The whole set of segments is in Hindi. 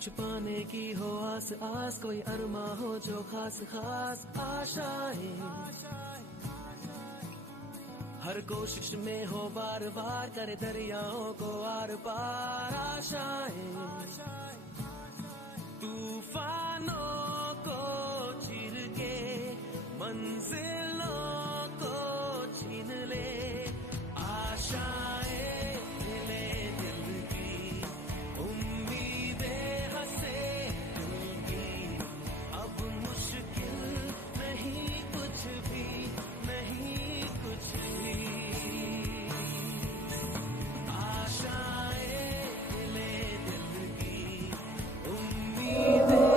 कुछ पाने की हो आस आस, कोई अरमा हो जो खास खास आशाएं, हर कोशिश में हो बार बार, करे दरियाओं को आर पार आशाएं, तूफानों को चीर के मंजिलों को छीन ले, आशाएं ले दिल की, उम्मीदें हंसे दिल की, अब मुश्किल नहीं कुछ भी, नहीं कुछ भी, आशाएं ले दिल की, उम्मीदें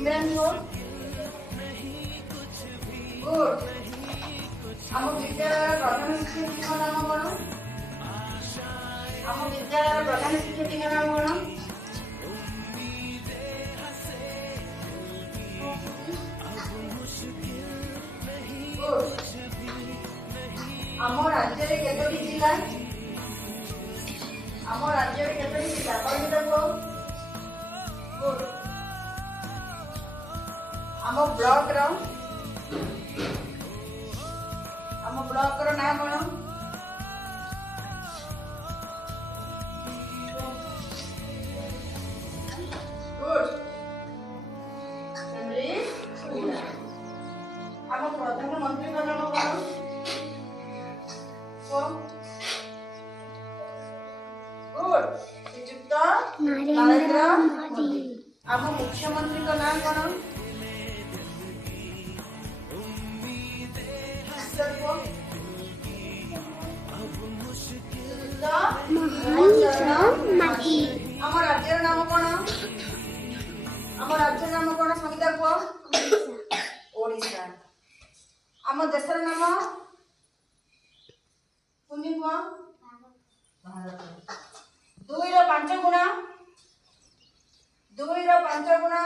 इमरान गुड आम विद्यालय प्रधान शिक्षक नाम कौन? आम विद्यालय प्रधान शिक्षक नाम कौन? आम राज्य में केतोटी जिला? आम राज्य में केतोटी जिला कहते गुड आम ब्लॉक रो नाम कौन? गुड आम प्रधानमंत्री का नाम कौन? गुड श्रीयुक्त नरेंद्र मोदी। आम मुख्यमंत्री का नाम कौन? आम राज्य नाम कौन? आम राज्य नाम कौन? संगीता कह ओडिशा। आम देशर नाम कुनी कह भारत। 2 रो 5 गुणा 2 रो 5 गुणा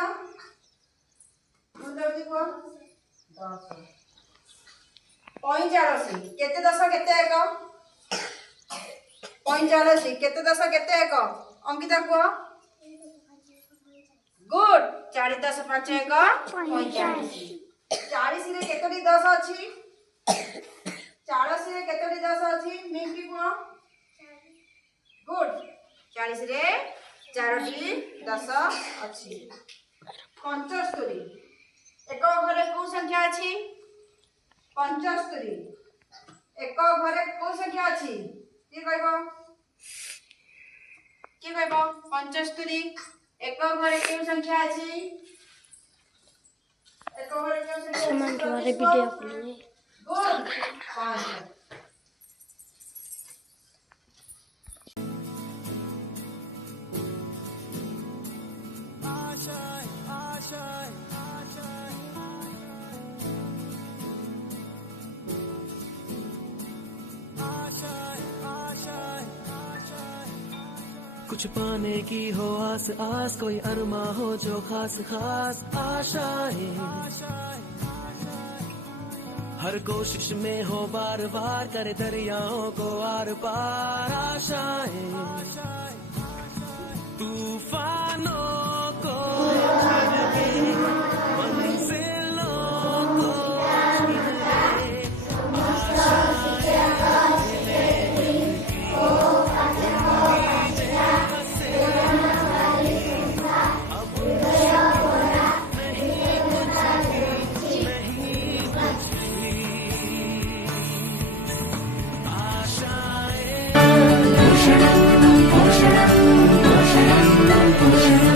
मतलब कह 10 45 केते 10 केते 1 45 केते 10 केते 1 अंकिता कह गुड 4 10 5 1 45 40 रे केतोटी 10 अछि 40 रे केतोटी 10 अछि मिंकी कह गुड 40 रे 4टी 10 अछि 75 एक घरे को संख्या अछि 75 एक घरे को संख्या अछि की कहबो 75 एक घरे को संख्या अछि एक घरे को संख्या समान द्वारे वीडियो कॉलिंग गुड 5 कुछ पाने की हो आस आस, कोई अरमा हो जो खास खास आशाएं, हर कोशिश में हो बार बार करे दरियाओं को आर पार आशाएं, तूफानों को छीन ले, मंजिलों को छीन ले,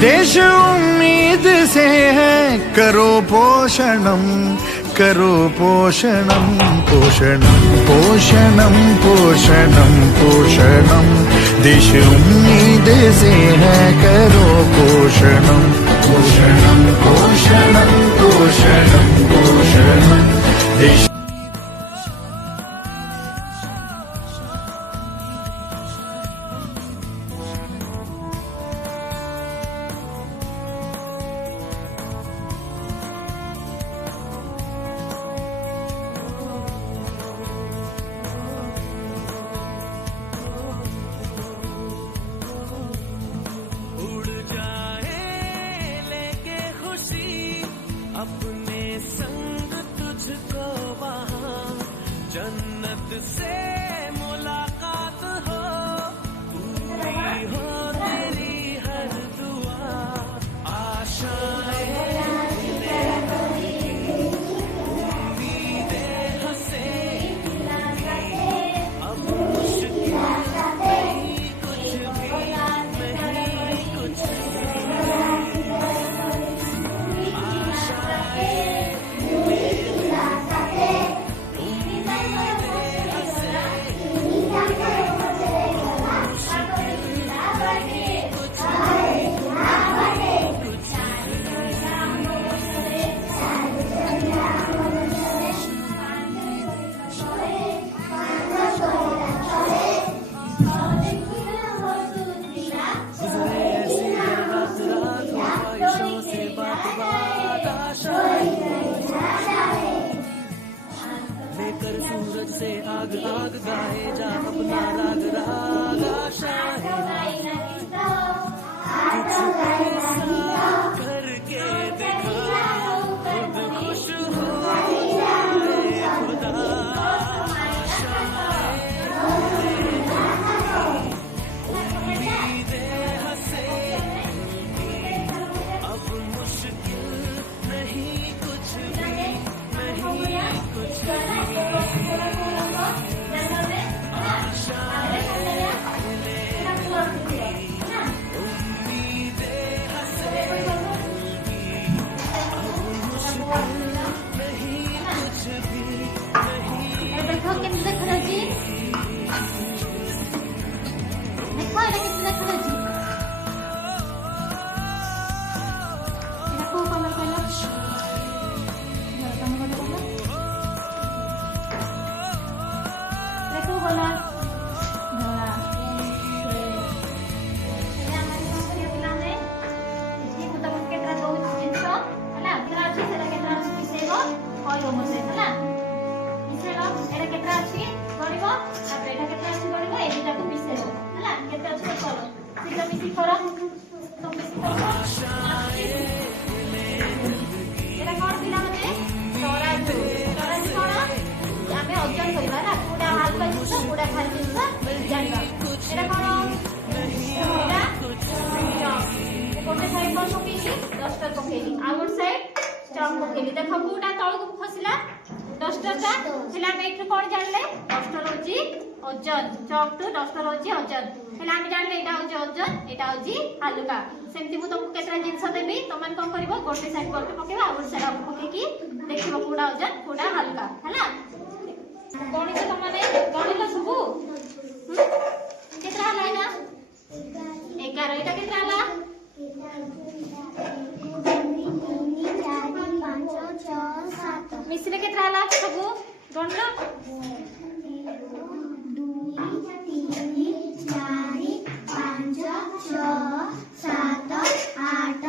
देश उम्मीद से है करो पोषणम करो पोषणम पोषणम पोषणम पोषणम पोषणम देश उम्मीद से है करो पोषणम पोषणम पोषणम पोषणम पोषणम देश अपने संग तुझको वहाँ जन्नत से मुलाकात हो, पूरी हो तेरी हर दुआ आशाएं उम्मीदें हंसेंगी, अब मुश्किल नहीं कुछ भी नहीं कुछ भी लेकर सूरज से आग आग गाए जा अपना राग राग आशाएं, कुछ ऐसा करके दिखा खुद खुश हो खुदा उम्मीदें हंसेंगी, अब मुश्किल नहीं कुछ भी नहीं कुछ देखो केमती देखा देखो एटा केमती देखा देखो कलर कलर देखो कलर बोली देख कोटा तळको खसिला डस्टरटा हेला हम एठु कोन जानले डस्टर होची ओजन चॉक टू डस्टर होची ओजन हेला हम जानले एटा होची ओजन एटा होची हल्का सेमति मु तुमको केतरा जिंस देबी तमन कोन करबो गोटे साइड गोटे पकेबा और साइड पके की देखिबो कोडा ओजन कोडा हल्का हला कोन से तमने गणित सबु केतरा हला ना 11 एटा केतरा हला मिसले केतरा हला सबु गणलो 2 3 4 5 6 7 8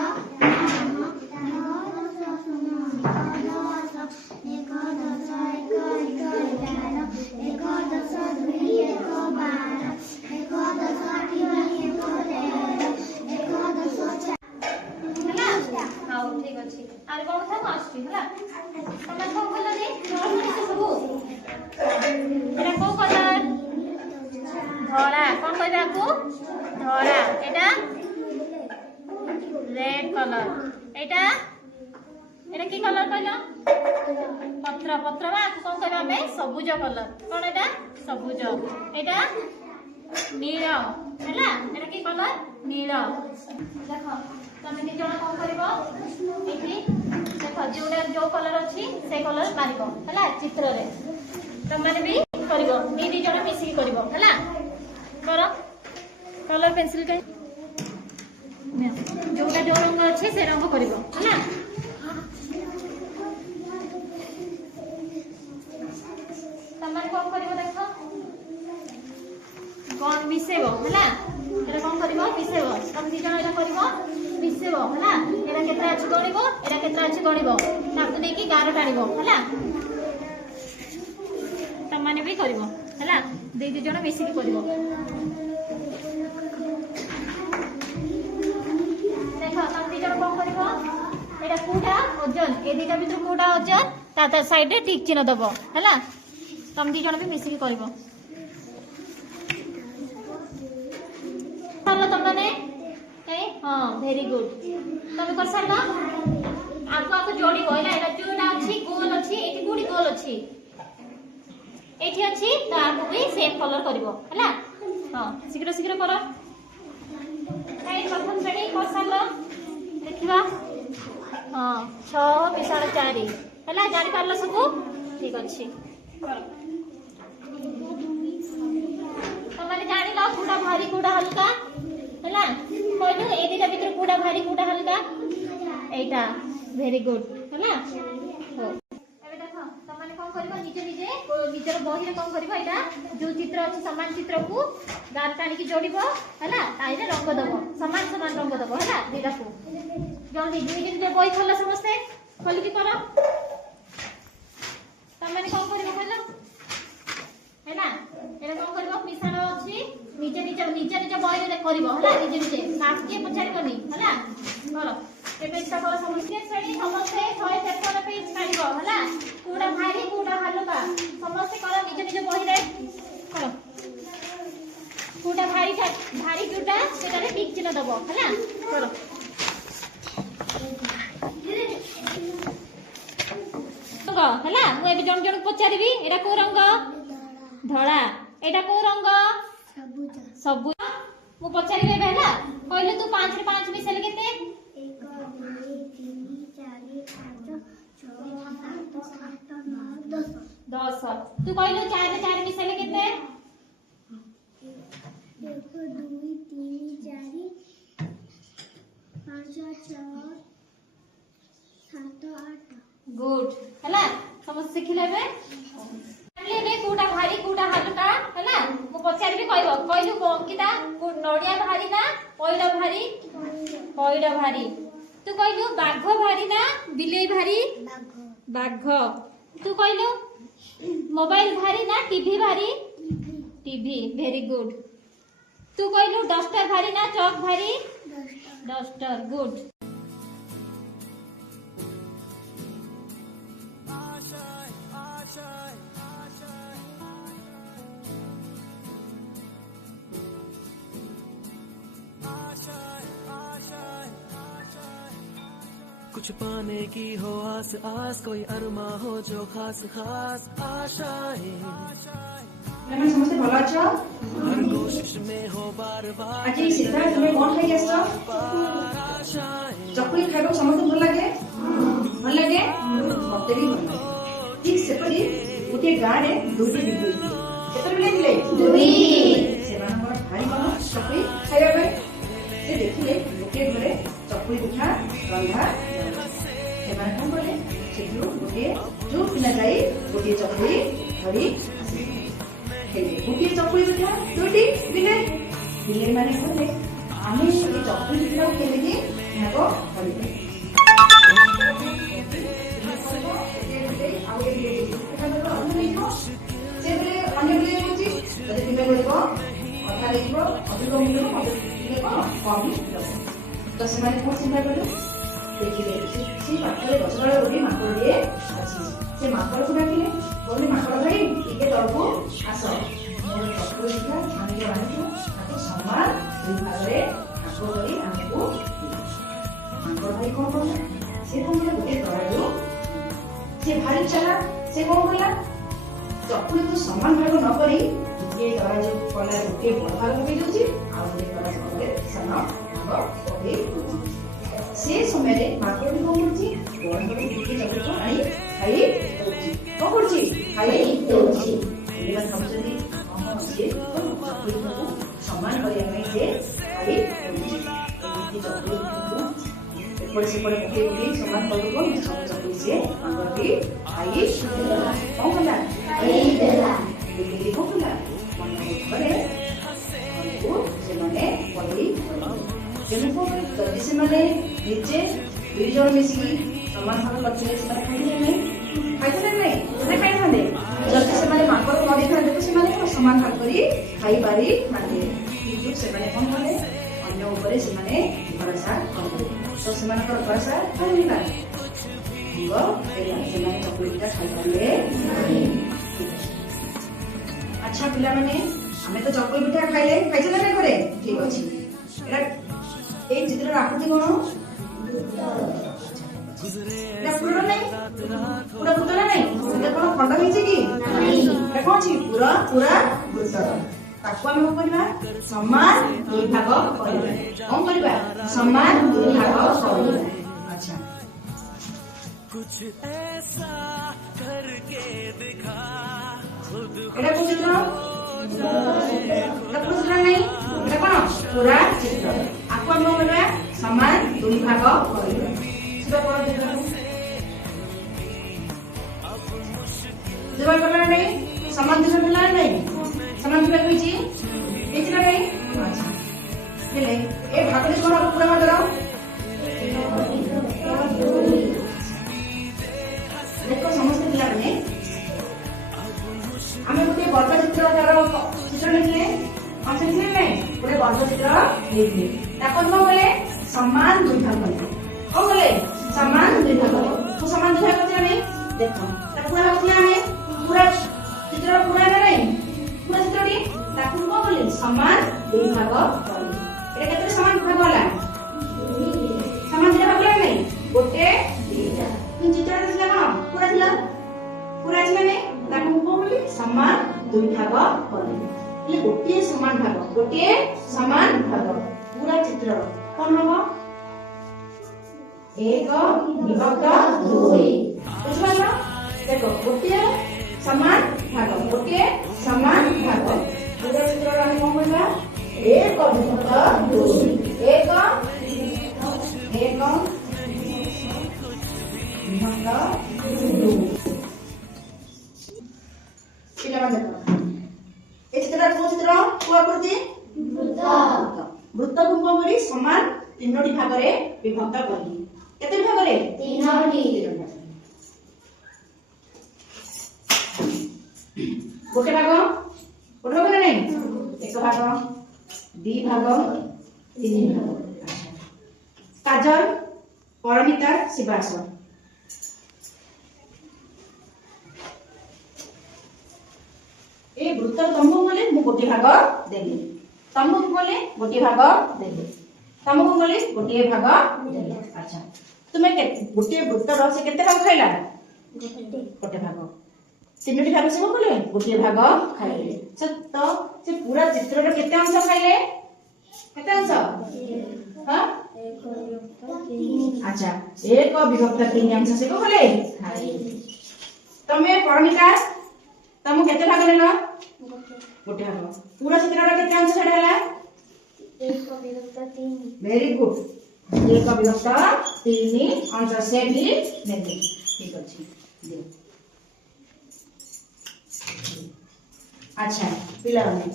आरे कोन था आछी हला तमे कोन कलर दे सब एटा को कलर धड़ा कोन कहबा को धड़ा एटा रेड कलर एटा एटा की कलर कहलो पत्र पत्र बा कोन कहबा में सबुज कलर कोन एटा सबुज एटा नील हला एटा की कलर नील देखो तमे नि जण कोन करबो एठी देखो जोडा जो कलर अछि से कलर मारिबो हला चित्र रे तमने भी करबो नी जण मिसी करबो हला करो कलर पेंसिल के जोडा जो रंग अछि से रंग करबो हला तमने कोन करबो देखो कोन मिसेबो हला एटा कोन करबो मिसेबो तम दी जण एटा करबो मिसेबो हला एटा केत्रा अछि गणिबो एटा केत्रा अछि गणिबो ताकू नै कि गारो टाणिबो हला तम माने भी करबो हला दे दी जण मिसी करबो देखो तम दी जण कोन करबो एटा कोडा ओजन ए दिटा भीतर कोडा ओजन ता साइड रे ठीक चिन्ह दबो हला तम दी जण भी मिसी करबो चलो तम माने हाँ वेरी गुड तमे कर सरला आको आको जोड़ी होइला एटा जोडा अछि गोल अछि एठी गुडी गोल अछि एठी अछि त आको भी सेम कलर करबो हला हां शीघ्र शीघ्र करो ए प्रथम श्रेणी कर सरला देखिबा हां 6 मिसाल 4 हला जानि पारला सबु ठीक अछि करो तमाने जानि ला कुडा भारी कुडा हल्का हला कोइनु ए दिटा भीतर कुडा भारी कुडा हल्का एटा वेरी गुड हला हो एबे देखो तमाने कोन करबो निजे निजे निजर बही रे कोन करबो एटा जो चित्र अछि समान चित्र को गार टाणी की जोड़िबो हला ताइरे रंग दबो समान समान रंग दबो हला दिटा को जल्दी दुई दिन जे बही खोला समस्ते खोली की करो तमाने कोन करबो कहलो हैना एटा कोन करबो मिसानो अछि निजे निजे निजे निजे बही रे करबो हला निजे निजे साथ के पछाड़बोनी हला करो एबे इच्छा करो समस्ते श्रेणी समस्ते 653 पेज काढिबो हला कोडा भारी कोडा हल्का समस्ते करो निजे निजे बही रे करो कोडा भारी जोटा सेटा रे टिक चिन्ह दबो हला करो रंग हला मु एबे जण जण पचारिबी एटा को रंग धड़ा एटा को रंग सबुज मु पचारिबे एबे हला कहले तू 5 रे 5 मिसेले केते 1 2 3 4 5 6 7 8 9 10 तू कहले 4 रे 4 मिसेले केते 1 2 3 4 5 6 7 8 गुड हला समझ सिखिले बे लेबे कोडा भारी कोडा हल्का हला मु पचारबी कहबो कहलु अंकिता नडिया भारी ना पइडा भारी तू कहलु बाघ भारी ना बिलेई भारी बाघ तू कहलु मोबाइल भारी ना टीवी भारी टीवी वेरी गुड तू कहलु डस्टर भारी ना चॉक भारी डस्टर गुड कुछ पाने की हो आस आस, कोई अरमा हो जो खास खास आशाएं, मैंने समझते भल अछ हर कोशिश में हो बार बार आज सीधा तुम्हें कौन खाई आस आशाएं। चकुली खाइबा समस्त भल लगे मते भी भल लगे ठीक सेपरी गोटे गाँ रे दुईटी बिल्ली केते बिल्ली थिले दुई सेमानकर भाई मन चकुली खाइबा पे से देखिले गोटे घरे चकुली पिठा रंधा सेमान कौन कले सेठू गोटे जो पिला जाई गोटे चकुली धरी गोटे चकुली पिठा दुईटी बिल्ली माने कहले आमे ए चकुली पिठा केमिति याको करिबे तो से कौन चिंता करें देखिए सी पाखे गछड़ा गोटे माकड़े अच्छी से माकड़ को डाकिले कहले माकड़ भाई टिके तलको आस मोर चकुली पिठा छाणी बांधु ताको सम्मान दुई भागरे भाग करी हमको माकड़ भाई कौन कले से कौन गोटे तराजू से भारी चला से कौन कला चकुली को समान भाग न करी ये तराजू कला गोटे बड़ भाग पकई दउची आ गोटे तराजू कले सान भाग पकई दउची से समय रे माकड़ को करची बड़ बड़ गोटे चकुली को आई खाई दउची को करची खाई दउची एला समझली हम से चकुली को समान करिया में से खाई दउची एती चकुली को एपड़ सेपड़ पकई पकई समान करबो सब चकुली से माकड़ खाई कौन कला खाई देला देखि कौन कला मन करे हमको से माने पड़ी जेनको जदि से माने नीचे दुई जन मिसी समान भाग करथिले से माने खाइले नहीं खाई थांदे जदि से माने माकड़ न देखा देखो से माने समान भाग करी खाई पारी माने किंतु से माने कोन माने अन्य ऊपर से माने भरोसा करबे तो से माने भरोसा करबा वो से माने चकुली का खाई पारे अच्छा पिला माने हमें तो चकुली पिठा खाइले खाइछे ना करे ठीक अछि एरा ए चित्र आकृति कोन एरा पूरा पूरा नहीं एटा कोन खंड होइछे कि नहीं एटा कोन छी पूरा वृत्त ताको हम करबा समान दुई भाग करबा कोन करबा समान दुई भाग करबा अच्छा कुछ ऐसा करके दिखा खुद एटा को चित्र एटा पूरा नहीं एटा कोन पूरा चित्र आको हम करबा समान दुई भाग करबा सेटा कोन चित्र जब करला नहीं समान दुई भाग नहीं समान दुई भाग होइची ए चित्र नहीं अच्छा हेले ए भाग रे कोन पूरा भाग कराओ देखो समस्त पिला ने हमें गोटे बर्ग चित्र चित्र लिखले अच्छा लिखले नहीं गोटे बर्ग चित्र लिखले ताको कौन बोले समान दुई भाग कौन बोले समान दुई भाग तो समान दुई भाग करते नहीं देखो ता पूरा होतले हमें पूरा चित्र पूरा नहीं पूरा चित्रटी ताको कौन बोले समान दुई भाग करले एटा केते समान भाग होला समान दुई भाग नहीं गोटे चित्र दिला ना पूरा चिला ताको को बोली समान दुई भाग करे ले गोटे समान भाग पूरा चित्र कोन हबो एक विभक्त दुई बुझला देखो गोटे समान भाग पूरा चित्र हम कोन बोलबा एक विभक्त दुई एक विभक्त दुई पिला मन देखो ए चित्र को चित्र को आकृति वृत्त को कोन करी समान तीनोटी भाग रे विभक्त करी केते भाग रे तीनोटी गोटे भाग नहीं एक भाग दि भाग तीन भाग काजल परमिता शिवास ए वृत्त तमको बोले मु गोटे भाग देली तमको बोले गोटे भाग देली तमको बोले गोटे भाग देली अच्छा तुम्हें गोटे वृत्तर से केते भाग खाइला गोटे भाग तीनोटी भाग से बोले गोटे भाग खाइले तो से पूरा चित्रर केते अंश खाइले केते अंश हां अच्छा एक विभक्त 3 अंश से बोले खाइले तमे परमिता तमु केते भाग लेलो गोटे भाग पूरा चित्रर केते अंश छडा हला वेरी गुड एक विभक्त 3 अंश से भी नहीं ठीक अछि दे अच्छा पिला ने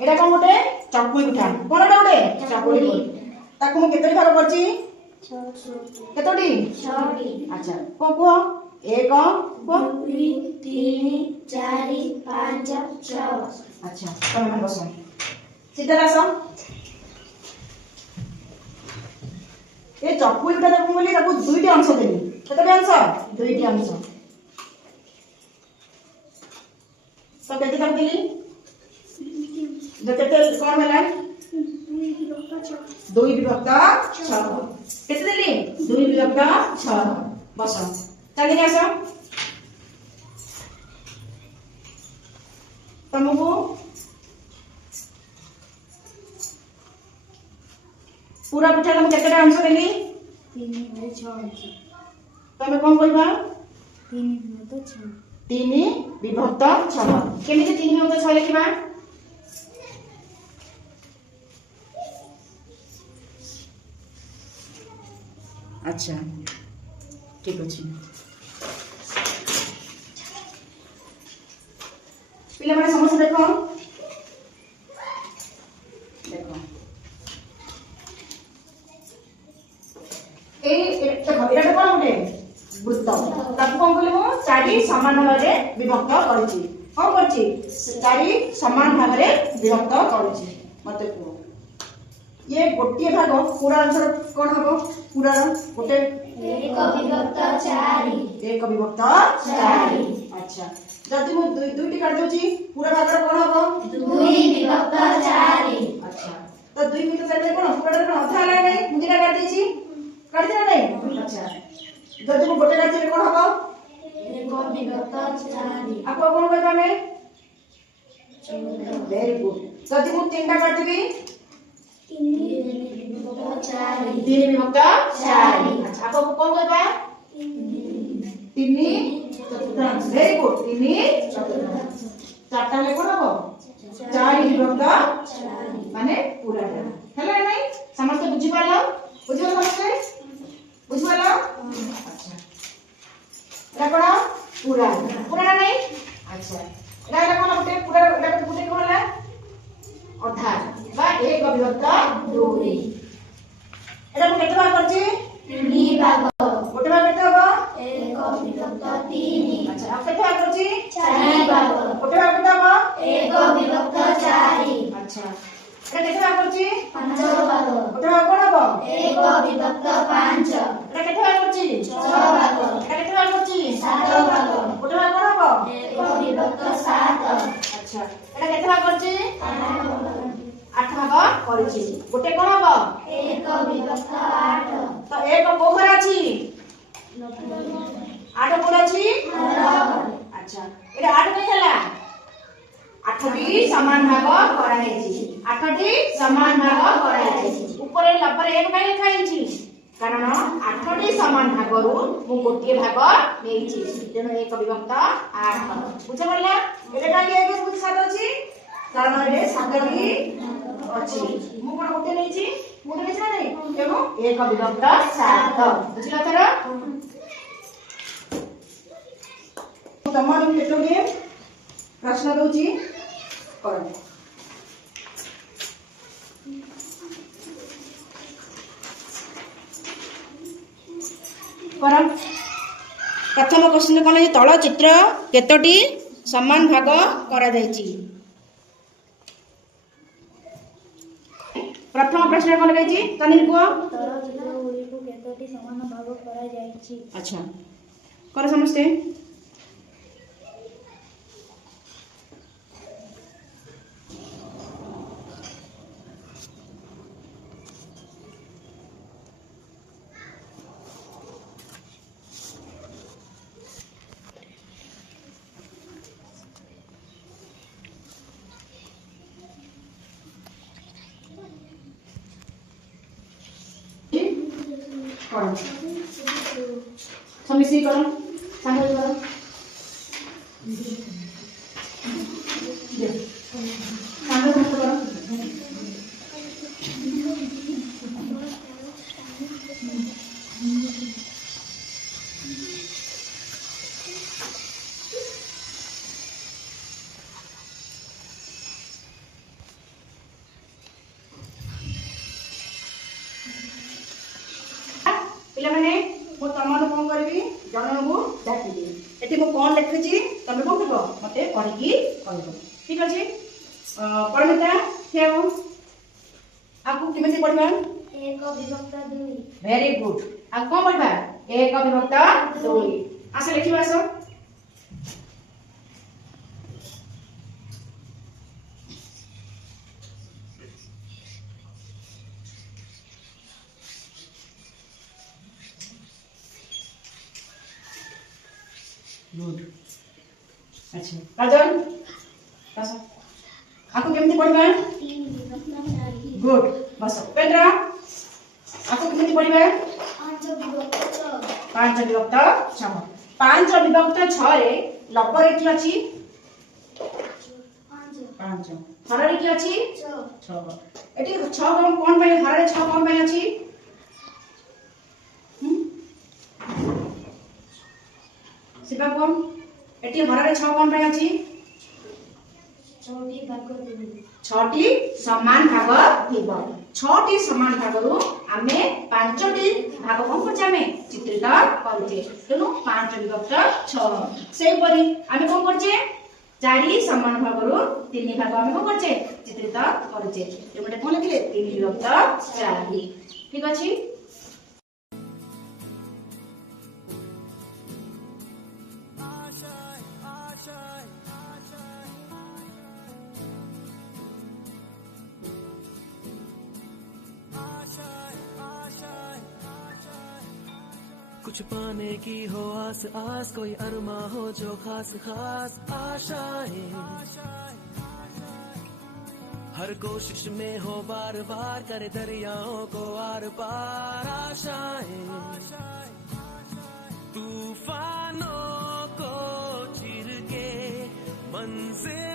एटा कोन गोटे चकुली पिठा कोनटा गोटे चकुली पिठा ताकू मु केते भाग करछि केतोटी 6टी अच्छा को को 1 2 3 4 5 6 अच्छा तमे मन बसो सीधा आसो ए चकुली पिठा ताकू बोली ताकू दुईटी अंश देनी केतोटी अंश दुईटी अंश तो केते ताकू देली जो केते कोन होला 2 विभक्त 6 केते देली 2 विभक्त 6 बसो चली आसो तुमको पूरा पिठा तुम केते अंश देली 3 में 6 अंश तमे कोन कहबा 3 विभक्त 6 केमिति 3 विभक्त 6 लिखिबा अच्छा ठीक अछि पिले माने समझ देखो देखो ए देखो एटा कोन होते वृत्त ताकू कोन कहले मो चारि समान भाग रे विभक्त करछि कोन करछि चारि समान भाग रे विभक्त करछि मते को ये गोटे भाग पूरा आंसर कोन हबो पूरा गोटे 1 विभक्त 4 1 विभक्त 4 अच्छा जदि मु दुईटी काट दोची पूरा भाग रे कोन हबो 2 विभक्त 4 अच्छा तो 2 विभक्त 4 रे कोन पूरा रे अधा ला नै मुदिरा काट देची काट दे नै अच्छा जदि मु गोटे काट दे कोन हबो 1 विभक्त 4 आपको कोन कहबा नै वेरी गुड जदि मु तीनटा काट देबी 3 विभक्त 4 अच्छा आपको कोन कहबा 3 चतुर्थांश वेरी गुड 3 चतुर्थांश चारटा ले कोन हबो 4 विभक्त 4 माने पूरा हैला नै समस्त बुझि पालो समस्त बुझि पालो अच्छा एटा कोन पूरा पूरा नै अच्छा एटा कोन गोटे पूरा एटा गोटे कोन होला अधा बा 1 विभक्त 2 एटा को केते भाग करछि 3 भाग गोटे भाग केते हबो 1 विभक्त 3 अच्छा अब केते भाग करछि 4 भाग गोटे भाग केते हबो 1 विभक्त 4 अच्छा एटा केते भाग करछि 5 भाग गोटे भाग कोन हबो 1 विभक्त 5 एटा केते भाग करछि 6 भाग एटा केते भाग करछि 7 भाग गोटे भाग कोन हबो 1 विभक्त 7 अच्छा एटा केते भाग करछि 8 भाग करछि गोटे कोन हबो 1 विभक्त 8 तो 1 को घर अछि 8 कोन अछि अच्छा एटा 8 नै हला 8टी समान भाग करा हेछि 8टी समान भाग करा हेछि ऊपर लपर 1 काई लिखा हेछि कारण 8टी समान भागरु मु गोटे भाग नेछि तेनो 1 विभक्त 8 बुझ पड़ला एटा काई 1 बुझ साथ अछि कारण ए 7टी अछि मु कोन गोटे नेछि गोटे नेछि नै तेनो 1 विभक्त 7 बुझला तोरा तमाम केतोगे प्रश्न दोची करो परम प्रथम क्वेश्चन कोन तळ चित्र केतोटी समान भाग करा जायछि प्रथम प्रश्न कोन कहछि तनिल को तळ चित्र गुडी को केतोटी समान भाग करा जायछि अच्छा कर समस्ते करो समिति करो सांगल करो सांगल मत करो पिला माने मो तमन कोन करबी जन को डाकी दे एठी मो कोन लिखछि तमे कोन करबो मते पढि की कहबो ठीक अछि परमिता हेउ आपको किमे पढबा 1 विभक्त 2 वेरी गुड आ कोन पढबा 1 विभक्त 2 आसे लिखिबा आसो गुड अच्छा काजल बस आपको केमती पढबा 3 विभक्त 4 गुड बस पेंद्रा आपको केमती पढबा 5 विभक्त 6 5 विभक्त 6 5 विभक्त 6 रे लबर की अछि 5 हररे की अछि 6 एटी 6 कोन पय हररे 6 कोन पय अछि सिबा कोन एटी हररे 6 कोन पय अछि 6टी भाग 2 6टी समान भाग थिबो 6टी समान भागरु आमे 5टी भाग कोन करछे आमे चित्रित करछे तेनु 5 विभक्त 6 सेही परी आमे कोन करछे 4 समान भागरु 3 भाग आमे कोन करछे चित्रित करछे एमटे कोन लिखले 3 विभक्त 4 ठीक अछि कुछ पाने की हो आस आस कोई अरमा हो जो खास खास आशाएं हर कोशिश में हो बार बार करे दरियाओं को आर पार आशाएं तूफानों को चिर के मंजिल